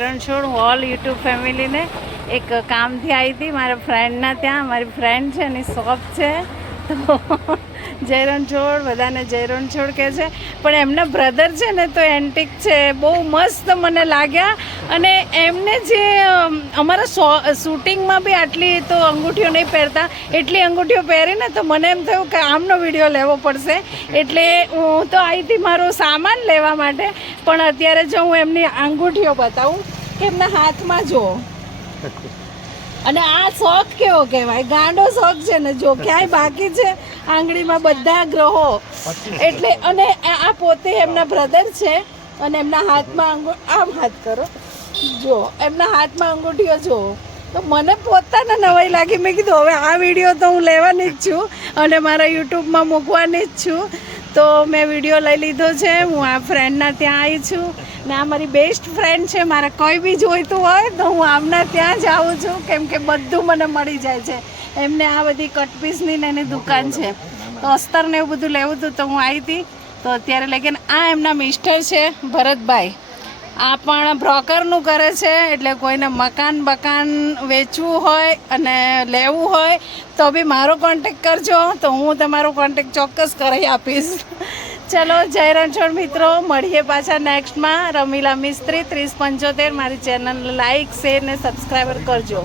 Ranchhod hall YouTube ફેમિલીને એક કામથી આવી હતી મારા ફ્રેન્ડના ત્યાં. મારી ફ્રેન્ડ છે એની શોપ છે, તો જય રણછોડ, બધાને જય રણછોડ કહે છે. પણ એમના બ્રધર છે ને તો એન્ટિક છે, બહુ મસ્ત મને લાગ્યા. અને એમને જે અમારા શૂટિંગમાં બી આટલી તો અંગૂઠીઓ નહીં પહેરતા, એટલી અંગૂઠીઓ પહેરીને તો મને એમ થયું કે આમનો વિડીયો લેવો પડશે. એટલે હું તો આવી હતી મારો સામાન લેવા માટે, પણ અત્યારે જો હું એમની અંગૂઠીઓ બતાવું કે એમના હાથમાં જુઓ. અને આ શોખ કેવો કહેવાય, ગાંડો શોખ છે ને, જો ક્યાંય બાકી છે આંગળીમાં બધા ગ્રહો. એટલે અને આ પોતે એમના બ્રધર છે અને એમના હાથમાં આમ હાથ કરો, જો એમના હાથમાં અંગૂઠીઓ જુઓ. તો મને પોતાને નવાઈ લાગી. મેં કીધું હવે આ વિડીયો તો હું લેવાની જ છું અને મારા યુટ્યુબમાં મૂકવાની જ છું. તો મેં વિડીયો લઈ લીધો છે. હું આ ફ્રેન્ડના ત્યાં આવી છું ને આ મારી બેસ્ટ ફ્રેન્ડ છે. મારે કોઈ બી જોઈતું હોય તો હું આમના ત્યાં જ આવું છું, કેમ કે બધું મને મળી જાય છે. એમને આ બધી કટપીસની ને એની દુકાન છે, તો અસ્તર ને એવું બધું લેવું હતું તો હું આવી હતી. તો અત્યારે લેકિન આ એમના મિસ્ટર છે ભરતભાઈ, આ પણ બ્રોકરનું કરે છે. એટલે કોઈને મકાન વેચવું હોય અને લેવું હોય તો બી મારો કોન્ટેક કરજો, તો હું તમારો કોન્ટેક ચોક્કસ કરી આપીશ. ચલો જય રણછોડ મિત્રો, મળીએ પાછા નેક્સ્ટમાં. રમીલા મિસ્ત્રી 3075 મારી ચેનલ લાઈક, શેર ને સબસ્ક્રાઈબર કરજો.